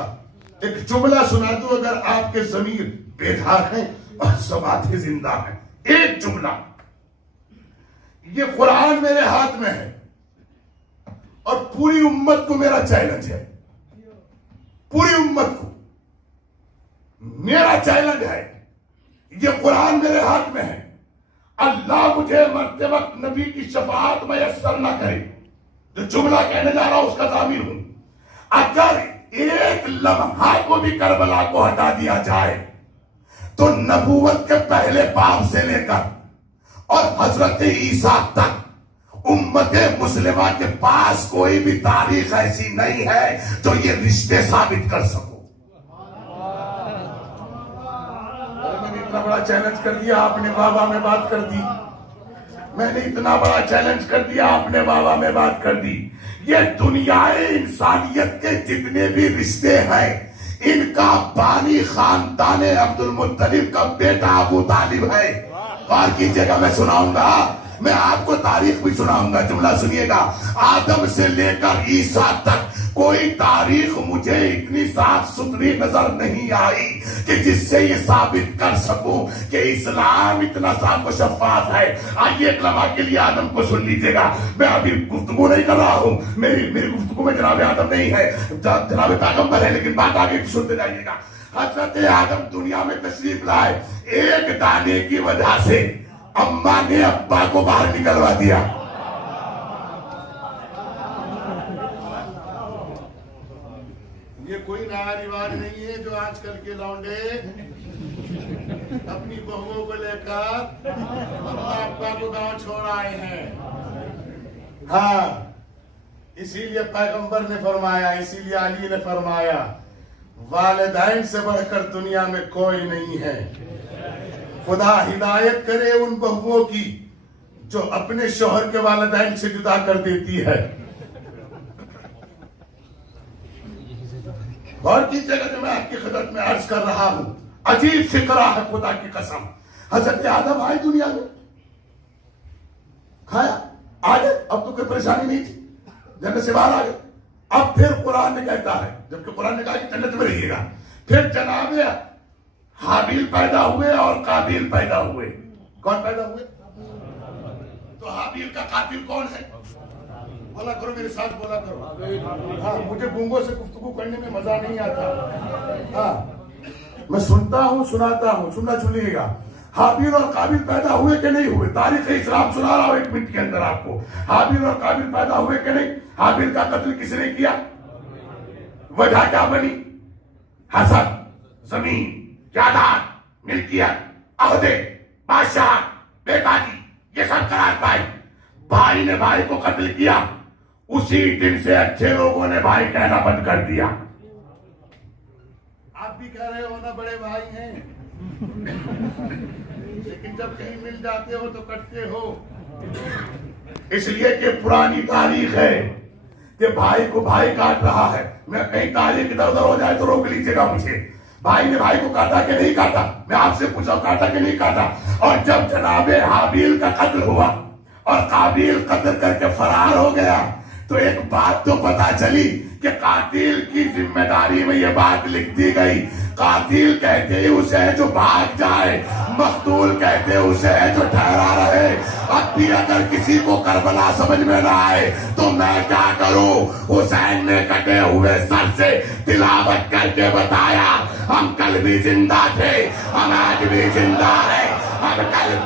پوچھا ایک جملہ سنا دو اگر آپ کے ضمیر بیدار ہیں اور سماعتیں زندہ ہیں. ایک جملہ. یہ قرآن میرے ہاتھ میں ہے اور پوری امت کو میرا چیلنج ہے. پوری امت کو میرا چیلنج ہے. یہ قرآن میرے ہاتھ میں ہے. اللہ مجھے مرتے وقت نبی کی شفاعت میسر نہ کرے. جو جملہ کہنے جا رہا ہوں اس کا ضامن ہوں. اگر ایک لمحہ کو بھی کربلا کو ہٹا دیا جائے تو نبوت کے پہلے باب سے لے کر اور حضرت عیسیٰ تک امت مسلمہ کے پاس کوئی بھی تاریخ ایسی نہیں ہے جو یہ رشتے ثابت کر سکو. میں نے اتنا بڑا چیلنج کر دیا, آپ نے بابا میں بات کر دی. میں نے اتنا بڑا چیلنج کر دیا, آپ نے بابا میں بات کر دی. یہ دنیا انسانیت کے جتنے بھی رشتے ہیں ان کا بانی خاندان عبد المطلب کا بیٹا ابو طالب ہے. اور کی جگہ میں سناؤں گا, میں آپ کو تاریخ بھی سناؤں گا. جملہ سنیے گا. آدم سے لے کر عیسیٰ تک کوئی تاریخ مجھے اتنی صاف ستھری نظر نہیں آئی کہ جس سے یہ ثابت کر سکوں کہ اسلام اتنا صاف و شفاف ہے. آئیے ایک لمحہ کے لیے آدم کو سن لیجیے گا. میں ابھی گفتگو نہیں کر رہا ہوں, میری گفتگو میں جناب آدم نہیں ہے, جناب پیغمبر ہے, لیکن بات آگے سنتے جائیے گا. حضرت آدم دنیا میں تشریف لائے. ایک دانے کی وجہ سے اماں نے ابا کو باہر نکلوا دیا. یہ کوئی نیا رواج نہیں ہے جو آج کل کے لونڈے اپنی بہووں کو لے کر اماں ابا کو گاؤں چھوڑ آئے ہیں. ہاں, اسی لیے پیغمبر نے فرمایا, اسی لیے علی نے فرمایا, والدین سے بڑھ کر دنیا میں کوئی نہیں ہے. خدا ہدایت کرے ان بہووں کی جو اپنے شوہر کے والدین سے جدا کر دیتی ہے. غور کیجیے گا جو میں آپ کی خدمت میں عرض کر رہا ہوں. عجیب فکرہ ہے خدا کی قسم. حضرت آدم آئے دنیا میں, کھایا, آگے, اب تو کوئی پریشانی نہیں تھی, جنت سے باہر آ گئے. اب پھر قرآن نے کہتا ہے, جبکہ قرآن نے کہا کہ جنت میں رہیے گا, پھر جناب حابیل پیدا ہوئے اور قابیل پیدا ہوئے. کون پیدا ہوئے؟ تو حابیل کا قاتل کون ہے؟ بولا کرو میرے ساتھ, بولا کرو. ہاں, مجھے گونگوں سے گفتگو کرنے میں مزہ نہیں آتا. ہاں, میں سنتا ہوں, سناتا ہوں, سننا چلیے گا. حابیل اور قابیل پیدا ہوئے کہ نہیں ہوئے؟ تاریخ اسلام سنا رہا ہوں ایک منٹ کے اندر آپ کو. حابیل اور قابیل پیدا ہوئے کہ نہیں؟ حابیل کا قتل کس نے کیا؟ وجہ کیا بنی؟ حسد, زمین, جائیداد, ملکیت, عہدے, بادشاہ, بیٹا جی, یہ سب قرار پائے. بھائی نے بھائی کو قتل کیا. اسی دن سے اچھے لوگوں نے بھائی کہنا بند کر دیا. آپ بھی کہہ رہے ہو نا بڑے بھائی ہیں, لیکن جب کہیں مل جاتے ہو تو کٹتے ہو. اس لیے کہ پرانی تاریخ ہے کہ بھائی کو بھائی کاٹ رہا ہے. میں کہیں تاریخ ادھر ادھر ہو جائے تو روک لیجیے گا مجھے. بھائی نے بھائی کو کاٹا کہ نہیں کاٹا؟ میں آپ سے پوچھا, کاٹا کہ نہیں کاٹا؟ اور جب جناب حابیل کا قتل ہوا اور قابیل قتل کر کے فرار ہو گیا تو ایک بات تو پتا چلی کہ قاتل کی ذمہ داری میں یہ بات لکھ دی گئی, قاتل کہتے اسے ہے جو بھاگ جائے, مقتول کہتے اسے ہے جو ٹھہرا رہے. اب بھی اگر کسی کو کربلا سمجھ میں نہ آئے تو میں کیا کروں؟ حسین نے کٹے ہوئے سر سے تلاوت کر کے بتایا, ہم کل بھی زندہ تھے, ہم آج بھی زندہ ہیں, ہم کل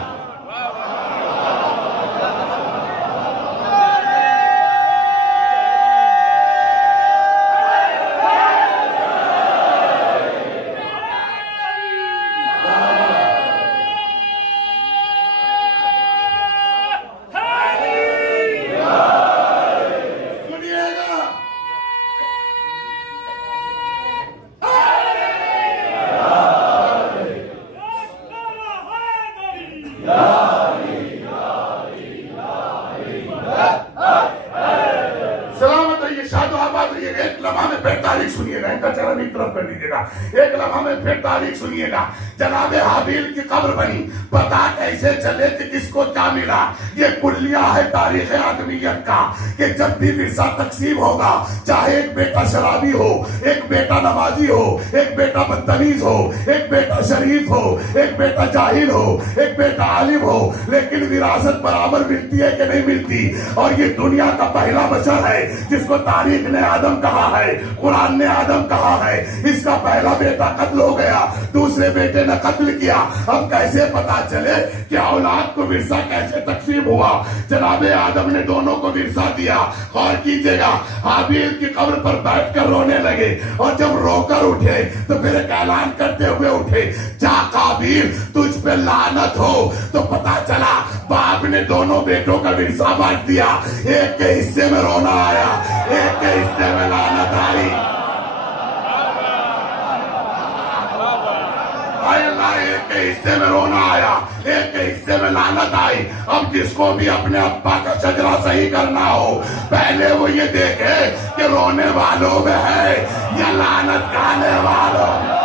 میری طرف کر دیجیے گا. ایک لمحہ میں پھر تاریخ سنیے گا. جناب حابیل کی قبر بنی, پتا کیسے چلے کہ کس کو کیا ملا. یہ کلیہ ہے تاریخ آدمیت کا کہ جب بھی ورثہ تقسیم ہوگا, چاہے ایک بیٹا شرابی ہو, ایک بیٹا نمازی ہو, ایک بیٹا بدتمیز ہو, ایک بیٹا شریف ہو, ایک بیٹا جاہل ہو, ایک بیٹا عالم ہو, لیکن وراثت برابر ملتی ہے کہ نہیں ملتی. اور یہ دنیا کا پہلا بشر ہے جس کو تاریخ نے آدم کہا ہے, قرآن نے آدم کہا ہے. اس کا پہلا بیٹا قتل ہو گیا, دوسرے بیٹے نے قتل کیا. اب کیسے پتا چلے کہ اولاد کو ورثہ کیسے تقسیم ہوا؟ جناب آدم نے دونوں کو ورثہ دیا. غور کیجئے گا, حابیل کی قبر پر بیٹھ کر رونے لگے, اور جب رو کر اٹھے تو پھر ایک اعلان کرتے ہوئے اٹھے, جا قابیل تجھ پہ لعنت ہو. تو پتا چلا باپ نے دونوں بیٹوں کا ورثہ بانٹ دیا. ایک کے حصے میں رونا آیا, ایک کے حصے میں لعنت آئی. ایک کے حصے میں رونا آیا, ایک کے حصے میں لعنت آئی. اب جس کو بھی اپنے ابا کا شجرہ صحیح کرنا ہو, پہلے وہ یہ دیکھے کہ رونے والوں میں ہے یا لعنت کھانے والوں.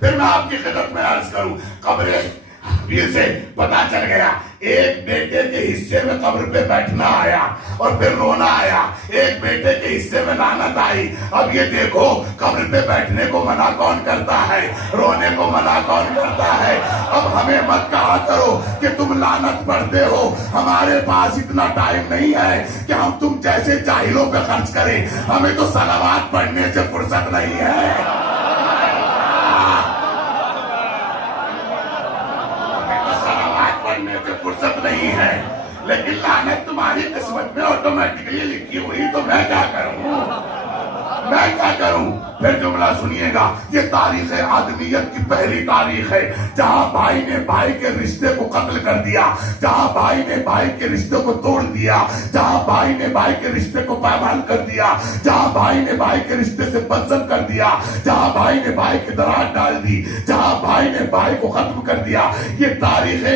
پھر میں آپ کی خدمت میں عرض کروں, قبر حابیل سے پتا چل گیا ایک بیٹے کے حصے میں قبر پہ بیٹھنا آیا اور پھر رونا آیا, ایک بیٹے کے حصے میں لعنت آئی. اب یہ دیکھو قبر پہ بیٹھنے کو منع کون کرتا ہے, رونے کو منع کون کرتا ہے. اب ہمیں مت کہا کرو کہ تم لعنت پڑھتے ہو, ہمارے پاس اتنا ٹائم نہیں ہے کہ ہم تم جیسے جاہلوں پہ خرچ کریں. ہمیں تو صلوات پڑھنے سے فرصت نہیں ہے. فرصت نہیں ہے, لیکن لعنت تمہاری قسمت میں آٹومیٹکلی لکھی ہوئی. تو میں کیا کروں, میں کیا کروں. پھر جملہ سنیے گا, یہ تاریخ آدمیت کی پہلی تاریخ ہے جہاں بھائی نے بھائی کے رشتے کو قتل کر دیا, جہاں بھائی نے بھائی کے رشتے کو توڑ دیا, جہاں بھائی نے بھائی کے رشتے کو پامال کر دیا, جہاں بھائی نے بھائی کے رشتے سے بدزن کر دیا, جہاں بھائی نے بھائی کی دراڑ ڈال دی, جہاں بھائی نے بھائی کو ختم کر دیا. یہ تاریخ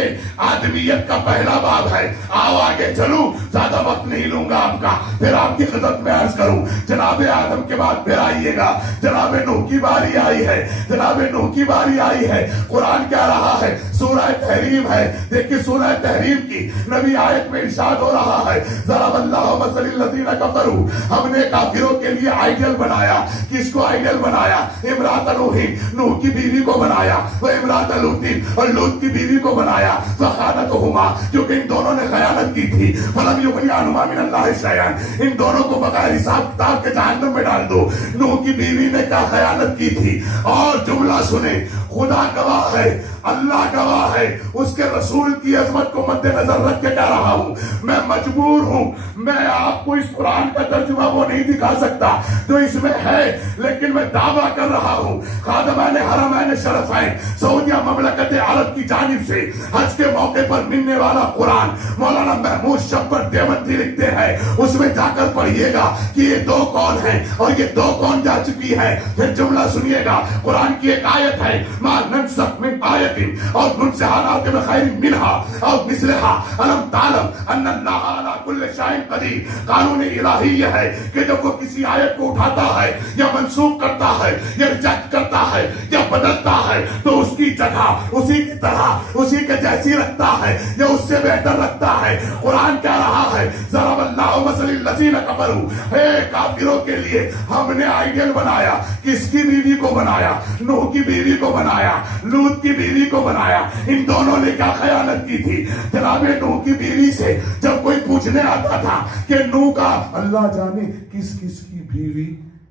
آدمیت کا پہلا باب ہے. آؤ آگے چلوں, زیادہ وقت نہیں لوں گا آپ کا. پھر آپ کی خدمت میں عرض کروں, جناب آدم کے بعد پھر آئیے گا, جناب نوح کی باری آئی ہے, جناب نوح کی باری آئی ہے. قرآن کیا رہا ہے, سورہ تحریم ہے. دیکھیں سورہ تحریم کی نبی آیت میں ارشاد ہو رہا ہے, ضرب اللہ مثل الذین کفروا, ہم نے کافروں کے لیے آئیڈیل بنایا. کس کو آئیڈیل بنایا؟ امرات نوح, نوح کی بیوی کو بنایا. وہ امرات لوط, اور لوط کی بیوی کو بنایا. فخانتہما, کیونکہ ان دونوں نے خیانت کی تھی. فلم یغنی عنہما من اللہ شیئا, ان دونوں کو بغیر حساب کتاب کے جہنم میں ڈال دو. نوح کی بیوی نے کیا خیانت کی تھی. اور جملہ سنیں, خدا گواہ ہے, اللہ گواہ ہے, اس کے رسول کی عظمت کو مد نظر رکھ کے کہہ رہا ہوں, میں مجبور ہوں, میں آپ کو اس قرآن کا ترجمہ وہ نہیں دکھا سکتا جو اس میں ہے, لیکن میں دعویٰ کر رہا ہوں خادمان حرمین شرفین سعودیہ مملکت عرب کی جانب سے حج کے موقع پر ملنے والا قرآن مولانا محمود شبر دیوبندی لکھتے ہیں. اس میں جا کر پڑھیے گا کہ یہ دو کون ہیں اور یہ دو کون جا چکی ہے. پھر جملہ سنیے گا, قرآن کی ایک آیت ہے, ما ننسخ من آیت اور ننسها نأتی بخیر منها اور مثلها الم تعلم ان اللہ علی کل شیء قدیر. قانون الہی یہ ہے کہ جب وہ کسی آیت کو اٹھاتا ہے یا منسوخ کرتا ہے یا ریجیکٹ کرتا ہے یا بدلتا ہے تو اس کی جگہ اسی کی طرح اسی کے جیسی رکھتا ہے یا اس سے بہتر رکھتا ہے. قرآن کہہ رہا ہے, ضرب اللہ مثل الذین کفروا, ہے کافروں کے لیے ہم نے آئیڈیل بنایا. کس کی بیوی کو بنایا؟ نوح کی بیوی کو بنایا, لوط کی بیوی کو بنایا. ان دونوں نے کیا خیانت کی تھی؟ جناب نوح کی بیوی سے جب کوئی پوچھنے آتا تھا کہ نوح کا اللہ جانے کس کس کی بیوی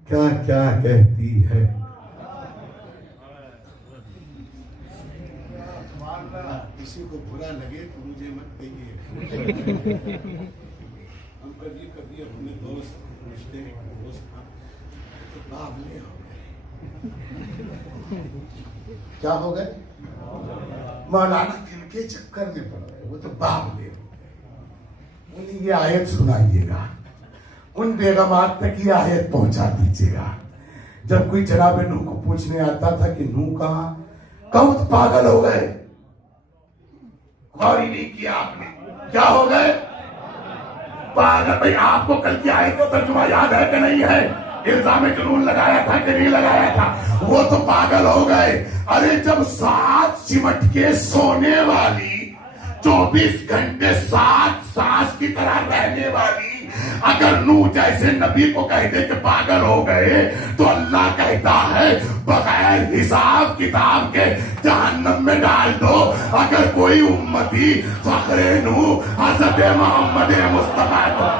کیا کیا کہتی ہے, کسی کو برا لگے تو مجھے مت کہیے. ہم کبھی اپنے دوست پوچھتے ہیں, دوست تو قابلے ہو گئے, کیا ہو گئے؟ مولانا کن کے چکر میں پڑ رہے؟ وہ تو باغ لے انہیں یہ آیت سنائیے گا، ان بیگمات تک یہ آیت پہنچا دیجیے گا۔ جب کوئی جناب نوح کو پوچھنے آتا تھا کہ نوح کہاں، کہو پاگل ہو گئے، غور ہی نہیں کیا آپ نے، کیا ہو گئے؟ پاگل۔ بھائی آپ کو کل کی آیت کا ترجمہ یاد ہے کہ نہیں ہے؟ الزام جنون لگایا تھا کہ نہیں لگایا تھا؟ وہ تو پاگل ہو گئے۔ ارے جب ساتھ چمٹ کے سونے والی 24 گھنٹے ساتھ سانس کی طرح رہنے والی اگر نوح جیسے نبی کو کہہ دے کہ پاگل ہو گئے، تو اللہ کہتا ہے بغیر حساب کتاب کے جہنم میں ڈال دو۔ اگر کوئی امتی فخر نوح حضرت محمد مصطفیٰ کو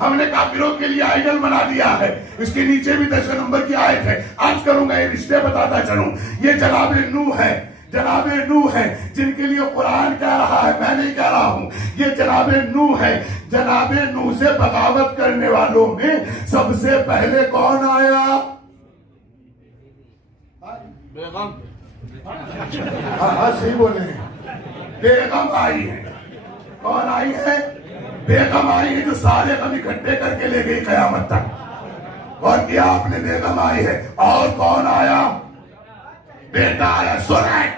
ہم نے کافروں کے لیے آئیڈل بنا دیا ہے۔ اس کے نیچے بھی 10 نمبر کی آیت ہے، آج کروں گا یہ رشتے بتاتا چلوں۔ یہ جناب نوح ہے، جناب نوح ہے جن کے لیے قرآن کہہ رہا ہے، میں نہیں کہہ رہا ہوں، یہ جناب نوح ہے۔ جناب نوح سے بغاوت کرنے والوں میں سب سے پہلے کون آیا؟ بیگم۔ ہاں صحیح بولے ہیں، بیگم آئی ہے۔ کون آئی ہے؟ بیگم آئی ہے، جو سارے غم اکٹھے کر کے لے گئی قیامت تک۔ اور کیا آپ نے؟ بیگم آئی ہے۔ اور کون آیا؟ بیٹا آیا سرائے،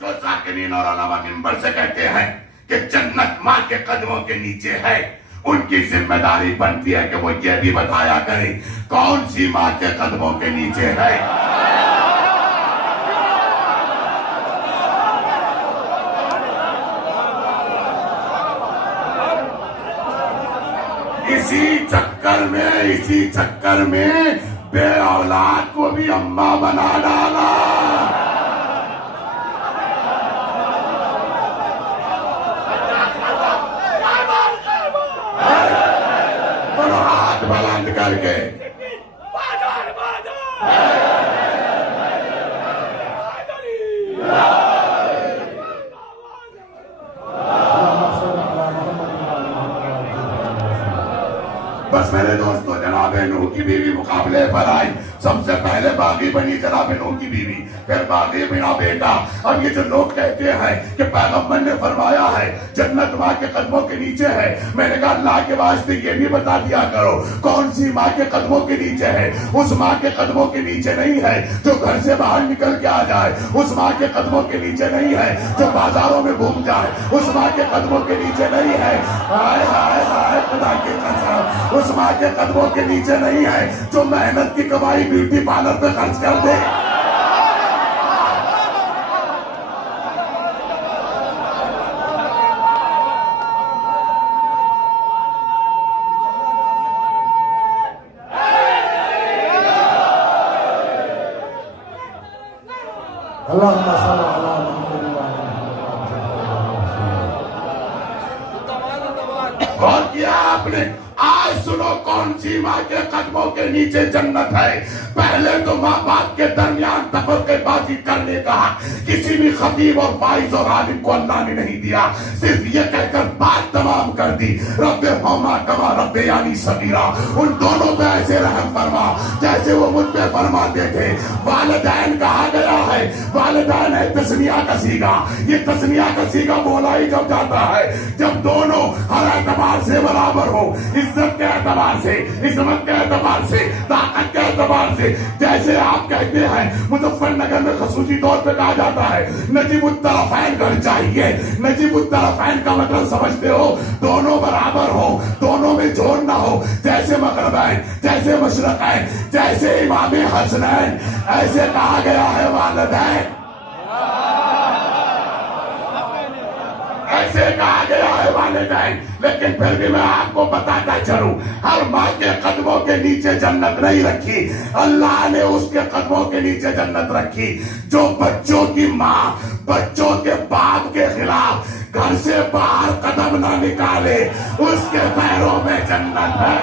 جو ساکنین اور علماء منبر سے کہتے ہیں کہ جنت ماں کے قدموں کے نیچے ہے۔ ان کی ذمہ داری بنتی ہے کہ وہ یہ بھی بتایا کریں کون سی ماں کے قدموں کے نیچے ہے۔ اسی چکر میں بے اولاد کو بھی اماں بنا ڈالا۔ ہاتھ بلند کر کے بس میرے دوستو، جناب نوح کی بیوی مقابلے پر آئی۔ سب سے پہلے باغی بنی جناب نوح کی بیوی، پھر باغی بنا بیٹا۔ اب یہ جو لوگ کہتے ہیں کہ پیغمبر نے فرمایا ہے جنت ماں کے قدموں کے نیچے ہے، میں نے کہا اللہ کے واسطے یہ بھی بتا دیا کرو کون سی ماں کے قدموں کے نیچے ہے۔ اس ماں کے قدموں کے نیچے نہیں ہے جو گھر سے باہر نکل کے آ جائے، اس ماں کے قدموں کے نیچے نہیں ہے جو بازاروں میں گھوم جائے، اس ماں کے قدموں کے نیچے نہیں ہے، ہائے ہائے ہائے خدا کی قسم، اس ماں کے قدموں کے نیچے نہیں ہے جو محنت کی کمائی بیوٹی پارلر پہ خرچ کر دے۔ اللہم صل علی محمد غور کیا آپ نے؟ آج سنو کون سی ماں کے قدموں کے نیچے جنت ہے۔ پہلے تو ماں باپ کے درمیان تفرقے بازی کرنے کا کسی بھی خطیب اور فائز اور عالم کو اللہ نے نہیں دیا، صرف یہ کہہ کر بات تمام کر دی رب ارحمہما کما ربیانی صغیرا۔ ان دونوں پہ ایسے رحم فرما جیسے وہ مجھ پہ فرماتے تھے۔ والدین کہا گیا ہے، والدین ہے تسنیہ کا صیغہ، یہ تسنیہ کا صیغہ بولا ہی جب جاتا ہے جب دونوں ہر اعتبار سے برابر ہو، عزت کے اعتبار سے، عظمت کے اعتبار سے، طاقت کے اعتبار سے۔ جیسے آپ کہتے ہیں مظفر نگر میں خصوصی طور پہ کہا جاتا ہے نجیب الطرفین گھر چاہیے۔ نجیب الطرفین کا مطلب سمجھتے ہو؟ دونوں برابر ہو، دونوں میں جھوٹ نہ ہو، جیسے مغربین، جیسے مشرقین، جیسے امام حسنین، ایسے کہا گیا ہے والدین۔ ایسے کہا گیا ہے والدین، لیکن پھر بھی میں آپ کو بتاتا چلوں، ہر ماں کے قدموں کے نیچے جنت نہیں رکھی، اللہ نے اس کے قدموں کے نیچے جنت رکھی جو بچوں کی ماں بچوں کے باپ کے خلاف گھر سے باہر قدم نہ نکالے، اس کے پیروں میں جنت ہے۔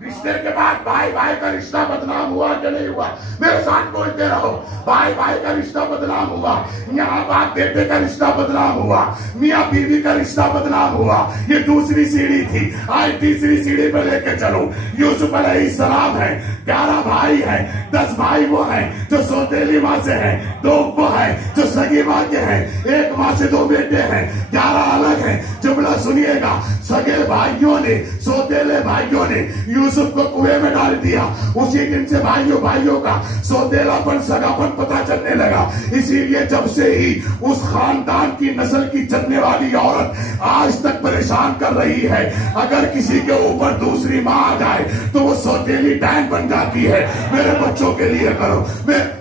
رشتے کے بعد بھائی بھائی کا رشتہ بدنام ہوا کہ نہیں ہوا؟ میرے ساتھ بولتے رہو، بھائی بھائی کا رشتہ بدنام ہوا، یہاں باپ بیٹے کا رشتہ بدنام ہوا، میاں بیوی کا رشتہ بدنام ہوا۔ یہ دوسری سیڑھی تھی، آج تیسری سیڑھی پہ لے کے چلو۔ یوسف علیہ السلام ہے، 11 بھائی ہیں، 10 بھائی وہ ہیں جو سوتیلی ماں سے ہیں، 2 وہ ہیں جو سگی ماں کے ہیں، 1 ماں سے 2 بیٹے ہیں، 11 الگ ہیں۔ جملہ سنیے گا، سگے بھائیوں نے سوتیلے بھائیوں نے یوسف کو کنویں میں ڈال دیا۔ اسی دن سے بھائیوں کا سوتیلا پن سگا پن پتا چلنے لگا۔ اسی لیے جب سے ہی اس خاندان کی نسل کی چلنے والی عورت آج تک پریشان کر رہی ہے، اگر کسی کے اوپر دوسری ماں آ جائے تو وہ سوتیلی ڈین بن جاتی ہے۔ میرے بچوں کے لیے کرو،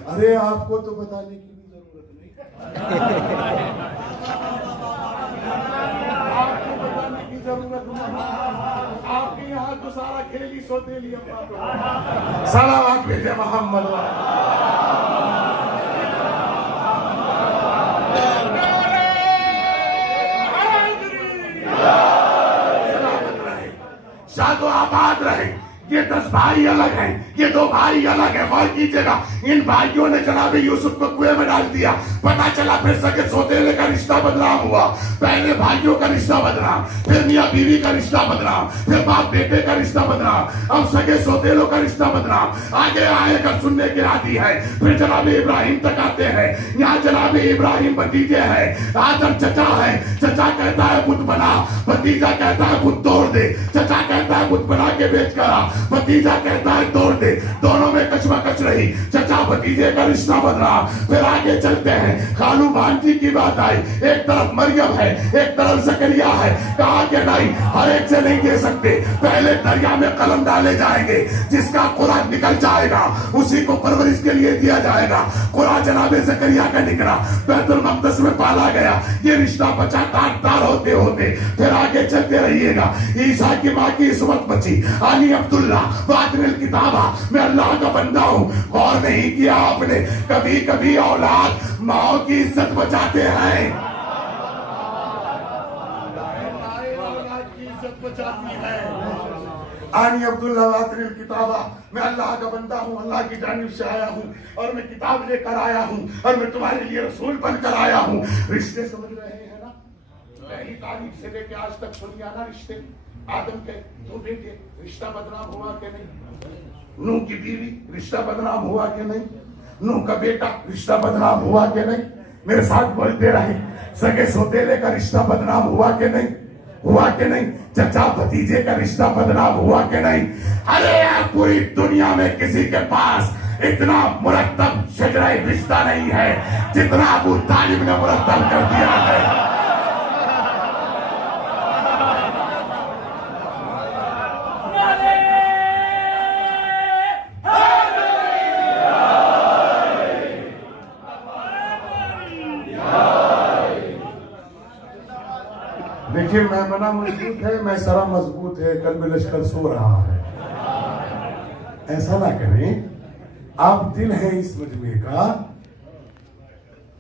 ارے آپ کو تو بتانے کی بھی ضرورت نہیں، آپ کے یہاں تو سارا کھیلی سوتیلی صلوات بھیجے محمد شاد و آباد رہے۔ یہ 10 بھائی الگ ہیں، یہ 2 بھائی الگ ہیں۔ غور کیجئے گا، ان بھائیوں نے جناب یوسف کو کنویں میں ڈال دیا۔ پتا چلا پھر سگے سوتیلے کا رشتہ بدنام ہوا، پہلے بھائیوں کا رشتہ بدنام، پھر میاں بیوی کا رشتہ بدنام، پھر باپ بیٹے کا رشتہ بدنام، اب سگے سوتیلوں کا رشتہ بدنام۔ آگے آئے گا سننے کے عادی ہے، پھر جناب ابراہیم تک آتے ہیں۔ یہاں جناب ابراہیم بھتیجے ہیں، آدم چچا ہے، چچا کہتا ہے بت بنا، بھتیجا کہتا ہے بت توڑ دے، چچا کہتا ہے بت بنا کے بیچ کر آ، بھتیجا کہتا ہے توڑ دے۔ دونوں میں کچمکچ رہی، چچا بھتیجے کا رشتہ بدلا۔ پھر آگے چلتے ہیں، خالو بھانجی کی بات آئی، ایک طرف مریم ہے، ایک طرف زکریا ہے۔ کہا کہ نہیں، ہر ایک سے نہیں دے سکتے، پہلے دریا میں قلم ڈالے جائیں گے، جس کا قرآن نکل جائے گا اسی کو پرورش کے لیے دیا جائے گا۔ قرآن جناب زکریا کا نکلا، بیت المقدس میں پالا گیا۔ یہ رشتہ بچا تار ہوتے ہوتے پھر آگے چلتے رہیے گا۔ عیسیٰ کی ماں کی عصمت بچی، علی عبداللہ واتر الکتابہ، میں اللہ کا بندہ ہوں۔ غور نہیں کیا آپ نے، کبھی کبھی اولاد ماں کی عزت بچاتے ہیں۔ آنی عبداللہ واتر الکتابہ، میں اللہ کا بندہ ہوں، اللہ کی جانب سے آیا ہوں اور میں کتاب لے کر آیا ہوں اور میں تمہارے لیے رسول بن کر آیا ہوں۔ رشتے سمجھ رہے ہیں نا؟ پہلی تاریخ سے لے کے آج تک سنیا نا رشتے۔ آدم کے 2 بیٹے، رشتہ بدنام ہوا کہ نہیں؟ نوح کی بیوی، رشتہ بدنام ہوا کہ نہیں؟ نوح کا بیٹا، رشتہ بدنام ہوا کہ نہیں؟ میرے ساتھ بولتے رہے، سگے سوتیلے کا رشتہ بدنام ہوا کہ نہیں؟ ہوا کہ نہیں؟ چچا بھتیجے کا رشتہ بدنام ہوا کہ نہیں؟ ارے پوری دنیا میں کسی کے پاس اتنا مرتب شجرہ رشتہ نہیں ہے جتنا ابو طالب نے مرتب کر دیا ہے۔ دیکھیے میمنہ مضبوط ہے، میسرہ مضبوط ہے، قلب لشکر سو رہا ہے۔ ایسا نہ کریں، آپ دل ہیں اس مجمع کا،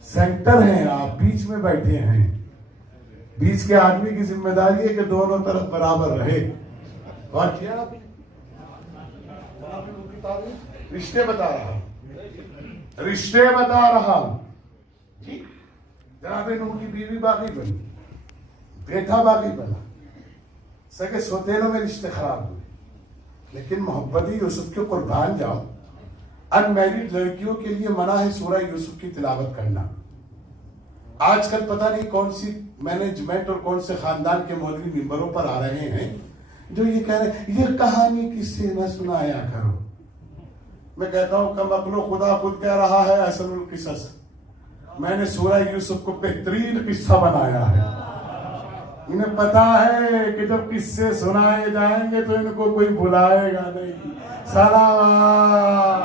سینٹر ہیں آپ، بیچ میں بیٹھے ہیں۔ بیچ کے آدمی کی ذمہ داری ہے کہ دونوں طرف برابر رہے۔ اور کیا رشتے بتا رہا ہوں، رشتے بتا رہا ہوں۔ جناب نوح کی بیوی باغی بنی، بیٹا باغی بنا، سگے سوتیلوں میں رشتے خراب ہوئے، لیکن محبتی یوسف کے قربان جاؤ۔ ان میریڈ لڑکیوں کے لیے منع ہے سورہ یوسف کی تلاوت کرنا۔ آج کل پتہ نہیں کون سی مینجمنٹ اور کون سے خاندان کے مولوی ممبروں پر آ رہے ہیں جو یہ کہہ رہے ہیں یہ کہانی کس سے نہ سنایا کرو۔ میں کہتا ہوں کم عقلو، خدا خود کہہ رہا ہے احسن القصص، میں نے سورہ یوسف کو بہترین قصہ بنایا ہے۔ انہیں پتا ہے کہ جب قصے سنائے جائیں گے تو ان کو کوئی بلائے گا نہیں. سلام.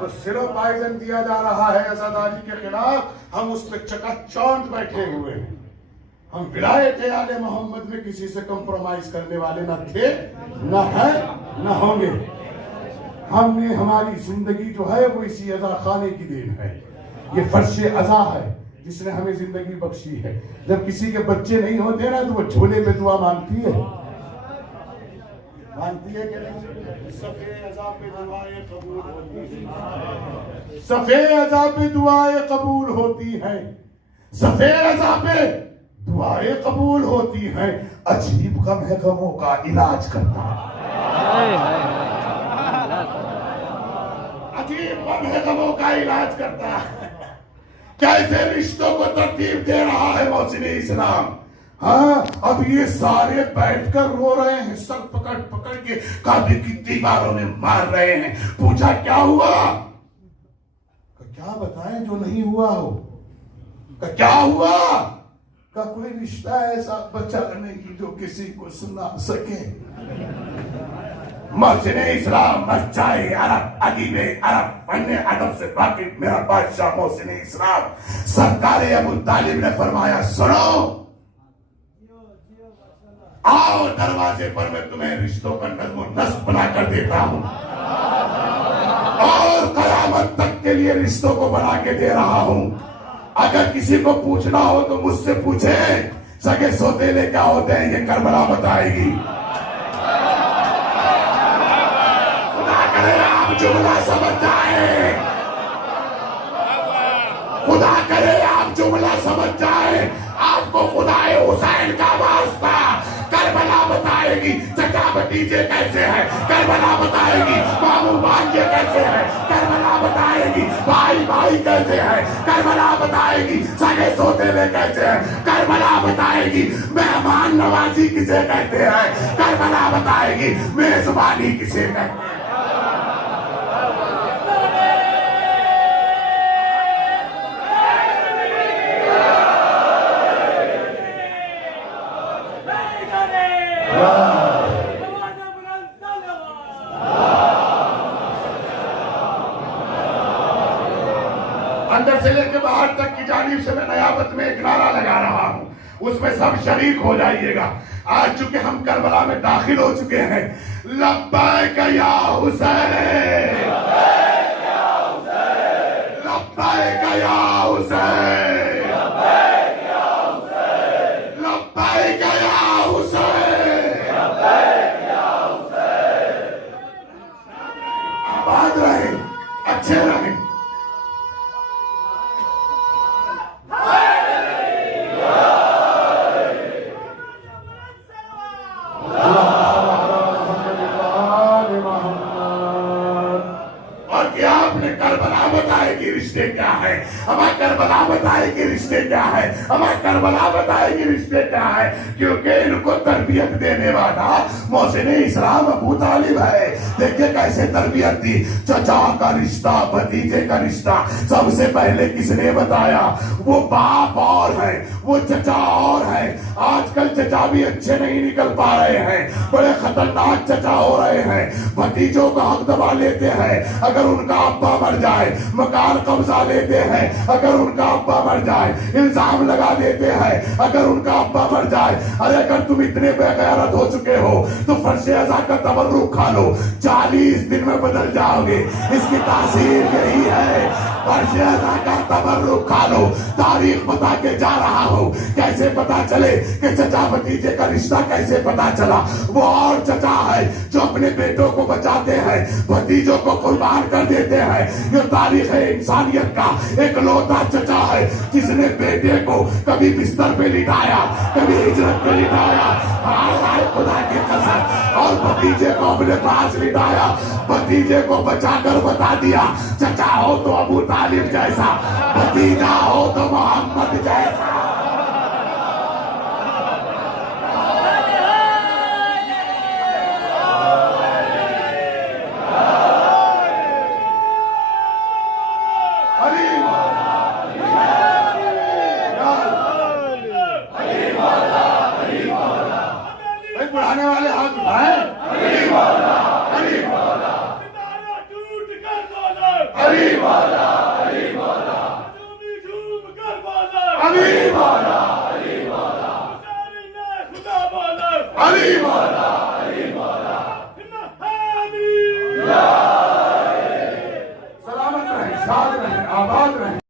تو سرو پائزن دیا جا رہا ہے عزاداری کے خلاف, ہم اس پہ چکا چوند بیٹھے ہوئے ہیں. ہم ولایت آل محمد میں کسی سے کمپرومائز کرنے والے نہ تھے, نہ ہیں, نہ ہوں گے. ہم نے ہماری زندگی جو ہے وہ اسی عزا خانے کی دین ہے. یہ فرش عزا ہے جس نے ہمیں زندگی بخشی ہے. جب کسی کے بچے نہیں ہوتے نا تو وہ جھولے پہ دعا مانگتی ہے, مانگتی ہے کہ نہیں؟ صفحے عزا پہ دعائیں قبول ہوتی ہیں, صفحے عزا پہ دعائیں قبول ہوتی ہیں, صفحے عزا پہ دعائیں قبول ہوتی ہیں. عجیب غم ہے غموں کا علاج کرتا ہے, عجیب غم ہے غموں کا علاج کرتا ہے. کیسے رشتوں کو ترتیب دے رہا ہے محسن اسلام. ہاں اب یہ سارے بیٹھ کر رو رہے ہیں, سر پکڑ پکڑ کے کعبے کی دیواروں میں مار رہے ہیں. پوچھا کیا ہوا؟ کیا بتائیں جو نہیں ہوا ہو. کیا ہوا؟ کا کوئی رشتہ ایسا بچا نہیں جو کسی کو سنا سکے. محسن اسلام مچائے عرب, ادیب عرب, فن ادب سے واقف میرا بادشاہ محسن اسلام سرکار ابو طالب نے فرمایا سنو, آؤ دروازے پر میں تمہیں رشتوں کا نظم و نسق بنا کر دیتا ہوں, اور قیامت تک کے لیے رشتوں کو بنا کے دے رہا ہوں. اگر کسی کو پوچھنا ہو تو مجھ سے پوچھے, سگے سوتیلے کیا ہوتے ہیں یہ کربلا بتائے گی. خدا کرے آپ جملہ سمجھ جائیں, خدا کرے آپ جملہ سمجھ جائیں. آپ کو خدائے حسین کا واسطہ کربلا بتائے گی. چچا بھتیجے کیسے ہیں کربلا بتائے گی. ماموں بھانجے کیسے ہیں کربلا بتائے گی. بھائی بھائی کیسے ہیں کربلا بتائے گی. سگے سوتیلے کیسے ہیں کربلا بتائے گی. مہمان نوازی کسے کہتے ہیں کربلا بتائے گی. میزبانی کسے کہتے ہیں. اندر سے لے کے باہر تک کی جانب سے میں نیابت میں ایک نعرہ لگا رہا ہوں, اس میں سب شریک ہو جائیے گا. آج چونکہ ہم کربلا میں داخل ہو چکے ہیں, لبیک یا حسین, لبیک یا حسین, لبیک یا حسین. آباد رہیں, اچھے رہیں. رشتے کیا ہے ہمارا کربلا بتائے گی, رشتے کیا ہے ہمارا کربلا بتائے گی, رشتے کیا ہے. کیونکہ ان کو تربیت دینے والا محسن اسلام ابو طالب ہے. دیکھیں کیسے تربیت دی. چچا کا رشتہ, بھتیجے کا رشتہ سب سے پہلے کس نے بتایا؟ وہ باپ اور ہے, وہ چچا اور ہے. آج کل چچا بھی اچھے نہیں نکل پا رہے ہیں, بڑے خطرناک چچا ہو رہے ہیں. بھتیجوں کا حق دبا لیتے ہیں, اگر ان کا ابا مر جائے مکان قبضہ لیتے ہیں, اگر ان کا ابا مر جائے الزام لگا دیتے ہیں, اگر ان کا ابا مر جائے. ارے اگر تم اتنے بے غیرت ہو چکے ہو تو فرش عزا کا تبرک کھا لو, 40 دن میں بدل جاؤ گے. اس کی تاثیر یہی ہے, فرش عزا کا تبرک کھا لو. تاریخ بتا کے جا رہا ہوں, کیسے پتا چلے کہ چچا بھتیجے کا رشتہ کیسے پتا چلا. وہ اور چچا ہے جو اپنے بیٹوں کو بچاتے ہیں, بھتیجوں کو قربان کر دیتے ہیں. یہ تاریخ ہے انسانیت کا ایک لوتا چچا ہے جس نے بیٹے کو کبھی بستر پہ لٹایا, کبھی ہجرت پہ لٹایا, خدا کی قسم, اور بھتیجے کو اپنے پاس لٹایا, بھتیجے کو بچا کر بتا دیا چچا ہو تو ابو طالب جیسا, بھتیجا ہو تو محمد جیسا. علی مولا علی مولا ستارہ ٹوٹ کر بولو علی مولا علی مولا نجومی جھوم کر بولو علی مولا حسین خدا بولو علی مولا نہاری سلامت رہیں، شاد رہیں، آباد رہیں.